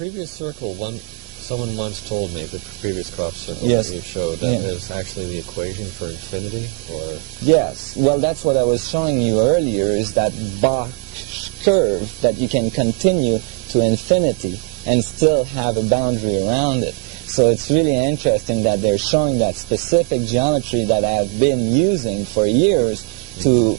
previous circle, someone once told me, the previous crop circle Yes. that you showed, that is actually the equation for infinity, or? Yes, well, that's what I was showing you earlier, is that Bach curve that you can continue to infinity and still have a boundary around it. So it's really interesting that they're showing that specific geometry that I've been using for years to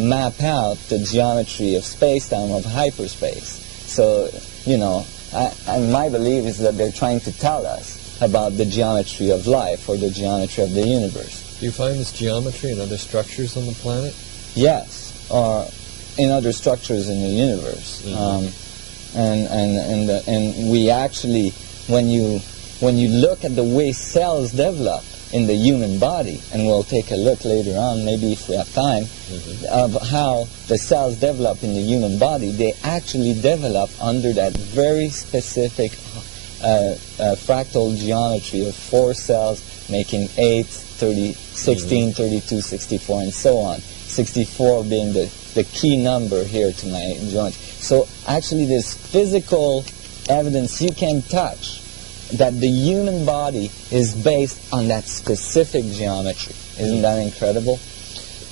map out the geometry of space-time, of hyperspace. So, you know, my belief is that they're trying to tell us about the geometry of life, or the geometry of the universe. Do you find this geometry in other structures on the planet? Yes, or in other structures in the universe. And we actually, when you look at the way cells develop in the human body, and we'll take a look later on, maybe if we have time, of how the cells develop in the human body, they actually develop under that very specific fractal geometry of 4 cells making 8, 30, 16, 32, 64, and so on. 64 being the key number here to my geometry. So actually there's physical evidence you can touch that the human body is based on that specific geometry. Isn't that incredible?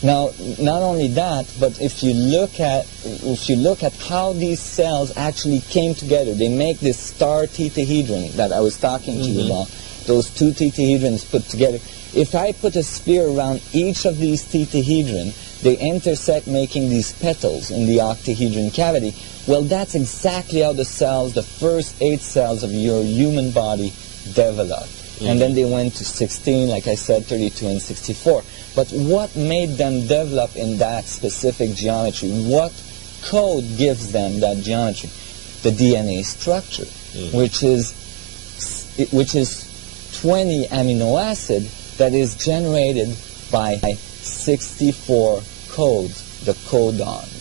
Now, not only that, but if you look at how these cells actually came together, they make this star tetrahedron that I was talking to you about. Those 2 tetrahedrons put together. If I put a sphere around each of these tetrahedron, they intersect making these petals in the octahedron cavity. Well, that's exactly how the cells, the first 8 cells of your human body developed. And then they went to 16, like I said, 32 and 64. But what made them develop in that specific geometry? What code gives them that geometry? The DNA structure, which is 20 amino acid that is generated by 64 codes, the codons.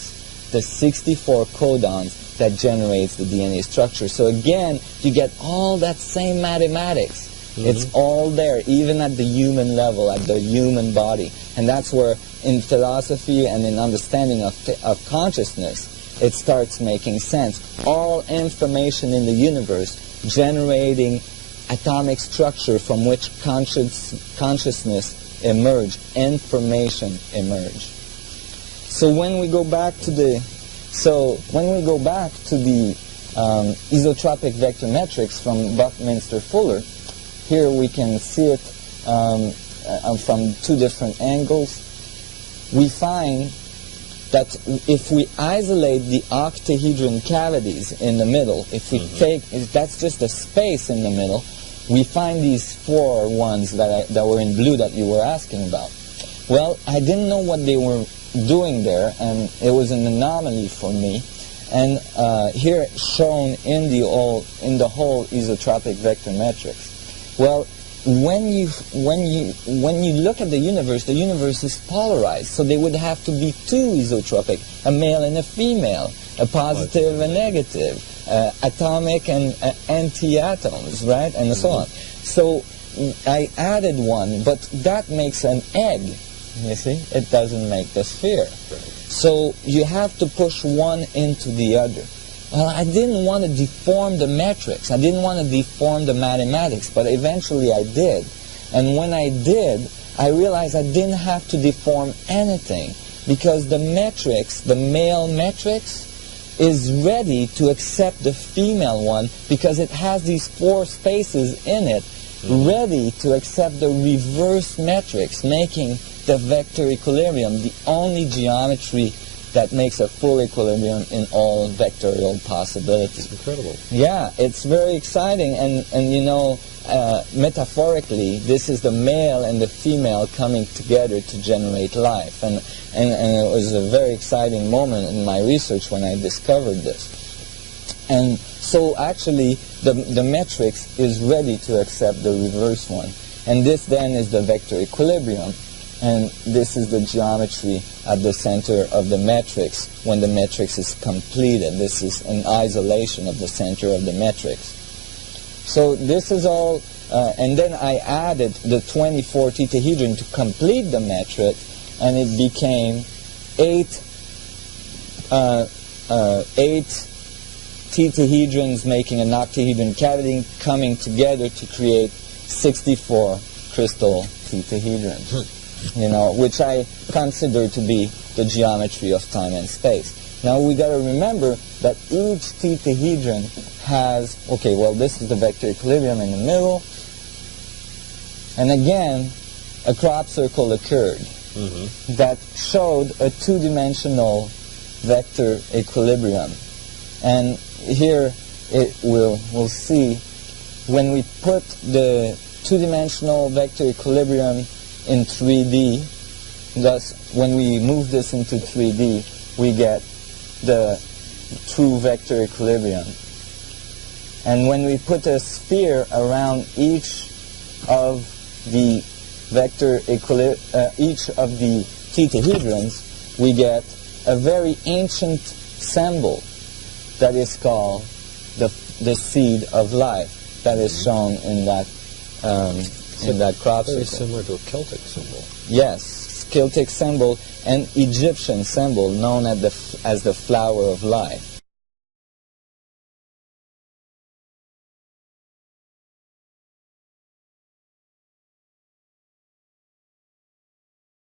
The 64 codons that generates the DNA structure. So again, you get all that same mathematics. It's all there, even at the human level, at the human body. And that's where, in philosophy and in understanding of consciousness, it starts making sense. All information in the universe generating atomic structure from which consciousness emerge, information emerge. So when we go back to the isotropic vector metrics from Buckminster-Fuller, here we can see it from 2 different angles. We find that if we isolate the octahedron cavities in the middle, if that's just the space in the middle, we find these 4 ones that were in blue that you were asking about. Well, I didn't know what they were doing there, and it was an anomaly for me. And here shown in the whole isotropic vector matrix. Well, when you look at the universe is polarized, so they would have to be 2 isotropic, a male and a female, a positive and negative, atomic and anti-atoms, right, and so on. So I added one, but that makes an egg. You see, it doesn't make the sphere. So you have to push one into the other. Well, I didn't want to deform the metrics. I didn't want to deform the mathematics, but eventually I did. And when I did, I realized I didn't have to deform anything, because the metrics, the male metrics, is ready to accept the female one, because it has these 4 spaces in it, ready to accept the reverse metrics, making the vector equilibrium the only geometry that makes a full equilibrium in all vectorial possibilities. Incredible. Yeah, it's very exciting, and you know, metaphorically, this is the male and the female coming together to generate life, and it was a very exciting moment in my research when I discovered this. And so actually, the matrix is ready to accept the reverse one, and this then is the vector equilibrium. And this is the geometry at the center of the matrix when the matrix is completed. This is an isolation of the center of the matrix. So this is all, and then I added the 24 tetrahedron to complete the matrix, and it became 8 tetrahedrons making an octahedron cavity coming together to create 64 crystal tetrahedrons, which I consider to be the geometry of time and space. Now we got to remember that each tetrahedron has, this is the vector equilibrium in the middle, and again, a crop circle occurred that showed a two-dimensional vector equilibrium. And here we'll see when we put the two-dimensional vector equilibrium in 3D, thus when we move this into 3D, we get the true vector equilibrium. And when we put a sphere around each of the each of the tetrahedrons, we get a very ancient symbol that is called the seed of life, that is shown in that crop circle. Very similar to a Celtic symbol. Yes, Celtic symbol and Egyptian symbol known as the flower of life.